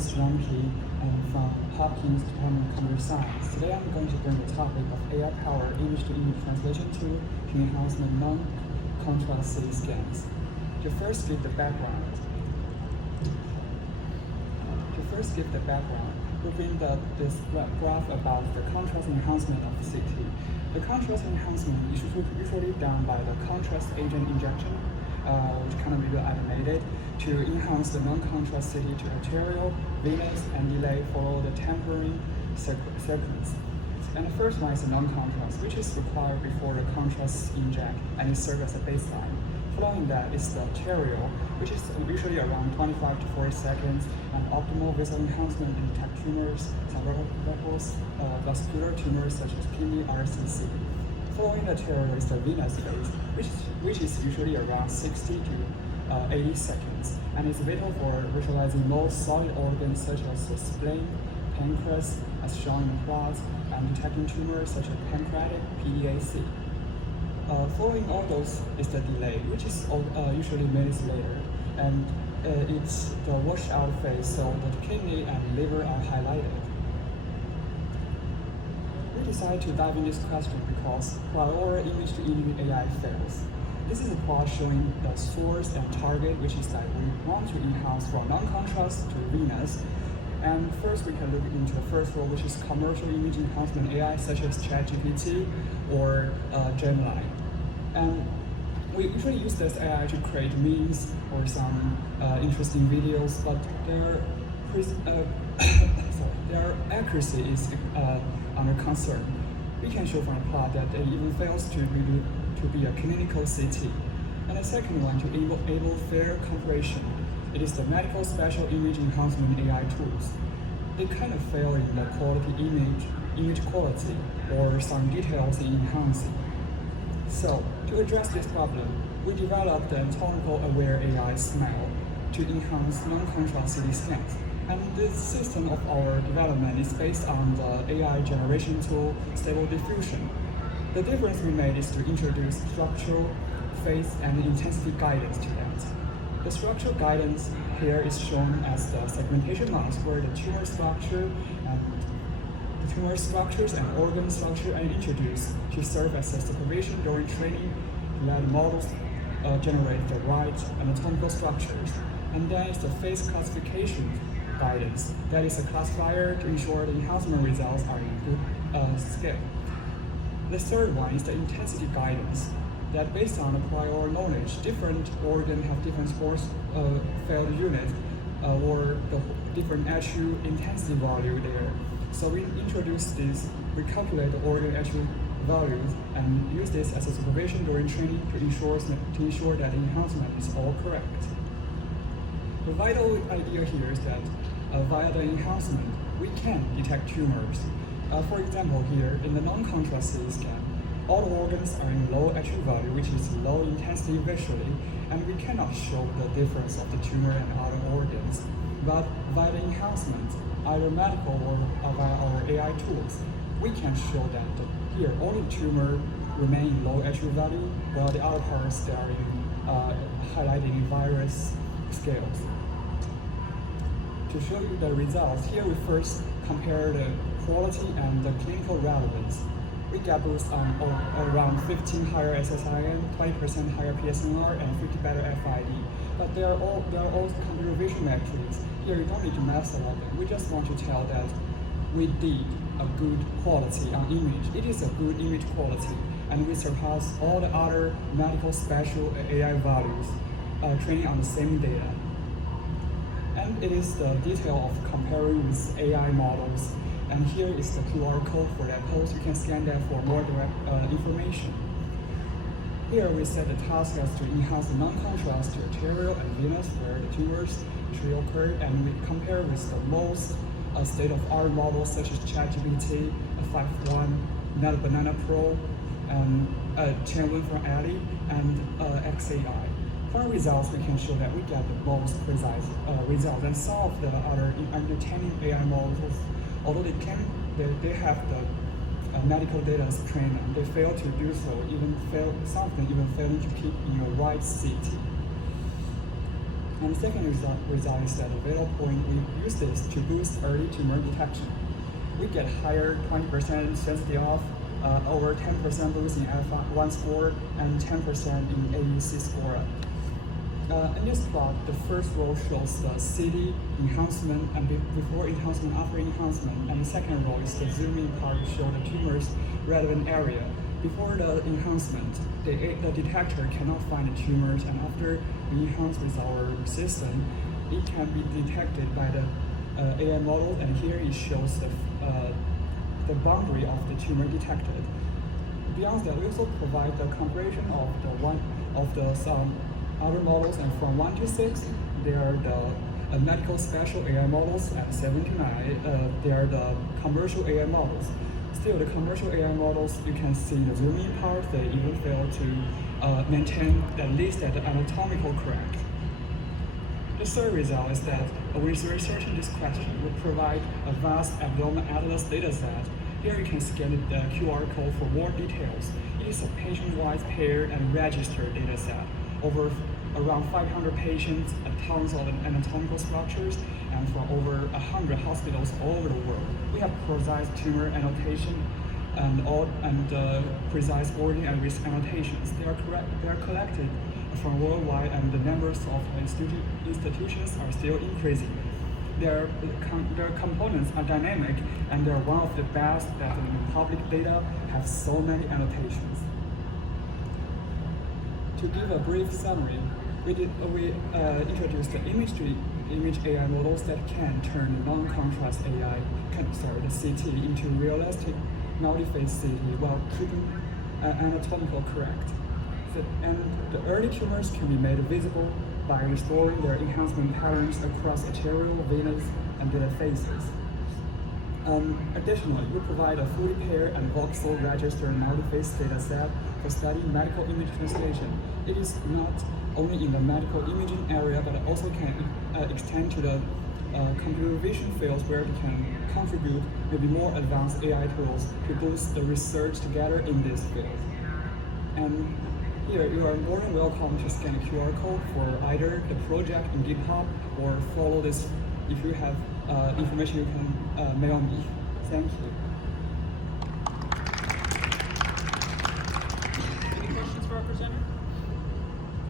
is Ramki from Hopkins Department of Computer Science. Today I'm going to bring the topic of AI-powered image-to-image translation tool to enhance the non-contrast CT scans. To first give the background, we bring this graph about the contrast enhancement of the CT. The contrast enhancement is usually done by the contrast agent injection, which kind of be animated to enhance the non-contrast CT to arterial, venous, and delay follow the tempering sequence. And the first one is the non-contrast, which is required before the contrast inject and it serves as a baseline. Following that is the arterial, which is usually around 25 to 40 seconds, and optimal visual enhancement in detect tumors, vascular tumors such as kidney RSNA. Following the arterial is the venous phase, which is usually around 60 to 80 seconds, and is vital for visualizing most solid organs such as the spleen, pancreas, as shown in the plots, and detecting tumors such as pancreatic PDAC. Following all those is the delay, which is usually minutes later, and it's the washout phase, so the kidney and liver are highlighted. We decided to dive in this question because prior image-to-image AI fails. This is a plot showing the source and target, which is that we want to enhance from non-contrast to venous. And first we can look into the first role, which is commercial image enhancement AI, such as ChatGPT or Gemini. And we usually use this AI to create memes or some interesting videos, but their accuracy is under concern. We can show from the plot that it even fails to be a clinical CT. And the second one, to enable fair comparison, it is the medical special image enhancement AI tools. They kind of fail in the quality image quality, or some details in enhancing. So, to address this problem, we developed the anatomical aware AI SMEL to enhance non-contrast CT scans. And this system of our development is based on the AI generation tool Stable Diffusion. The difference we made is to introduce structural, phase, and intensity guidance to that. The structural guidance here is shown as the segmentation mask, where the tumor structures and organ structure are introduced to serve as a supervision during training to let models generate the right anatomical structures. And then is the phase classification guidance. That is a classifier to ensure the enhancement results are in good scale. The third one is the intensity guidance. That based on the prior knowledge, different organs have different force field units or the different attribute intensity value there. So we introduce this, we calculate the organ attribute values and use this as a supervision during training to ensure that the enhancement is all correct. The vital idea here is that via the enhancement, we can detect tumors. For example, here in the non-contrast CT scan, all the organs are in low attribute value, which is low intensity visually, and we cannot show the difference of the tumor and other organs. But via the enhancement, either medical or via our AI tools, we can show that here only tumor remain in low attribute value, while the other parts they are in highlighting in various scales. To show you the results, here we first compare the quality and the clinical relevance. We get boosts on around 15 higher SSIN, 20% higher PSNR, and 50 better FID. But they are all computer vision metrics. Here you don't need to mess a lot. We just want to tell that we did a good quality on image. It is a good image quality, and we surpass all the other medical special AI values training on the same data. And it is the detail of comparing with AI models. And here is the QR code for that post. You can scan that for more direct information. Here we set the task as to enhance the non-contrast to arterial and venous, where the tumors usually occur, and we compare with the most state-of-art models such as ChatGPT, 5.1, Banana Pro, Chainlink from Ali, and XAI. For our results, we can show that we get the most precise results, and some of the other entertaining AI models, although they have the medical data as trained, they fail to do so, some of them even failing to keep in your right CT. And the second result is that the data point, we use this to boost early tumor detection. We get higher 20% sensitivity of over 10% boost in alpha-1 score and 10% in AUC score. In this plot, the first row shows the city enhancement and before enhancement, after enhancement, and the second row is the zoom-in part to show the tumor's relevant area. Before the enhancement, the detector cannot find the tumors, and after we enhance with our system, it can be detected by the AI model, and here it shows the boundary of the tumor detected. Beyond that, we also provide the comparison of some other models, and from 1 to 6, they are the medical special AI models, and 7 to 9, they are the commercial AI models. Still, the commercial AI models, you can see the zoom-in part, they even fail to maintain at least at the anatomical correct. The third result is that with researching this question, we provide a vast abdominal atlas dataset. Here you can scan the QR code for more details. It is a patient-wise paired and registered dataset over around 500 patients and tons of anatomical structures, and from over 100 hospitals all over the world. We have precise tumor annotation and precise organ and risk annotations. They are collected from worldwide, and the numbers of institutions are still increasing. Their components are dynamic, and they're one of the best that in public data have so many annotations. To give a brief summary, we introduced the image AI models that can turn non-contrast the CT into realistic multi-phase CT while keeping anatomical correct. And the early tumors can be made visible by restoring their enhancement patterns across arterial, venous, and their phases. Additionally, we provide a fully paired and voxel registered multi-phase data set for studying medical image translation. It is not only in the medical imaging area, but also can extend to the computer vision fields where we can contribute maybe more advanced AI tools to boost the research together in this field. And here, you are more than welcome to scan the QR code for either the project in GitHub or follow this. If you have information, you can mail me. Thank you. Any questions for our presenter?